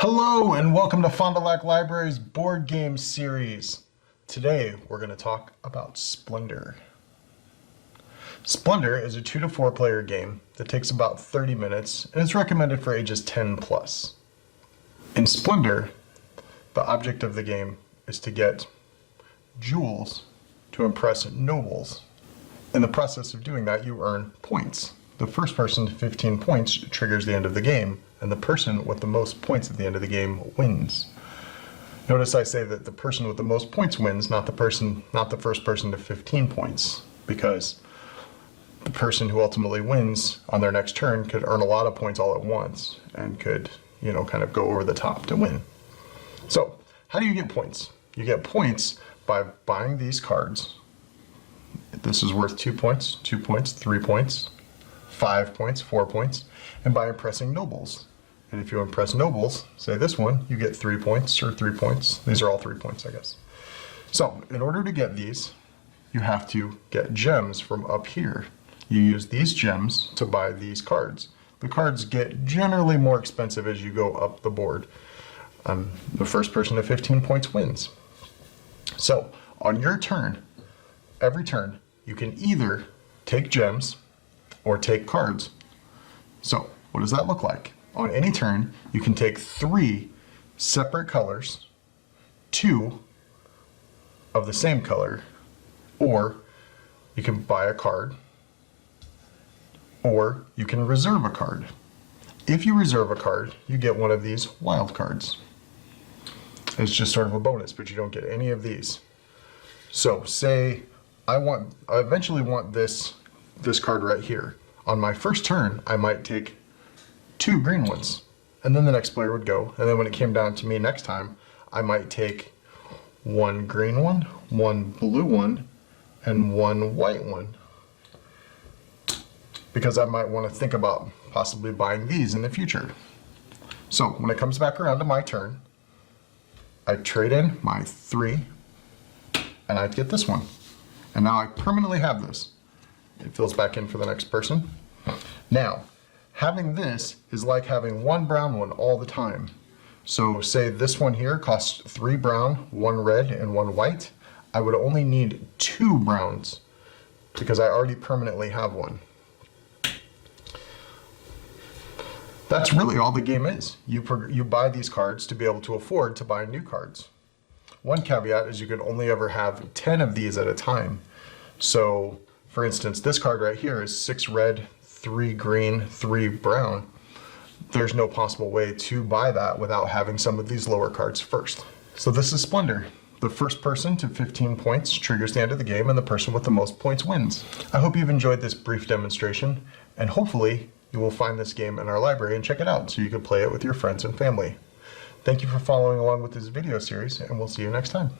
Hello and welcome to Fond du Lac Library's board game series. Today we're going to talk about Splendor. Splendor is a 2 to 4 player game that takes about 30 minutes and is recommended for ages 10 plus. In Splendor, the object of the game is to get jewels to impress nobles. In the process of doing that, you earn points. The first person to 15 points triggers the end of the game, and the person with the most points at the end of the game wins. Notice I say that the person with the most points wins, not the first person to 15 points, because the person who ultimately wins on their next turn could earn a lot of points all at once and could, kind of go over the top to win. So, how do you get points? You get points by buying these cards. This is worth 2 points, 2 points, 3 points, 5 points, 4 points, and by impressing nobles. And if you impress nobles, say this one, you get 3 points or 3 points. These are all 3 points, I guess. So, in order to get these, you have to get gems from up here. You use these gems to buy these cards. The cards get generally more expensive as you go up the board. The first person to 15 points wins. So, on your turn, every turn, you can either take gems or take cards. So, what does that look like? On any turn, you can take 3 separate colors, 2 of the same color, or you can buy a card, or you can reserve a card. If you reserve a card, you get one of these wild cards. It's just sort of a bonus, but you don't get any of these. So say I eventually want this card right here. On my first turn, I might take 2 green ones, and then the next player would go, and then when it came down to me next time, I might take 1 green one, 1 blue one, and 1 white one, because I might want to think about possibly buying these in the future. So when it comes back around to my turn, I trade in my 3, and I get this one. And now I permanently have this. It fills back in for the next person. Now, having this is like having 1 brown one all the time. So say this one here costs 3 brown, 1 red, and 1 white. I would only need 2 browns because I already permanently have one. That's really all the game is. You buy these cards to be able to afford to buy new cards. One caveat is you can only ever have 10 of these at a time. So, for instance, this card right here is 6 red, 3 green, 3 brown. There's no possible way to buy that without having some of these lower cards first. So this is Splendor. The first person to 15 points triggers the end of the game, and the person with the most points wins. I hope you've enjoyed this brief demonstration, and hopefully you will find this game in our library and check it out so you can play it with your friends and family. Thank you for following along with this video series, and we'll see you next time.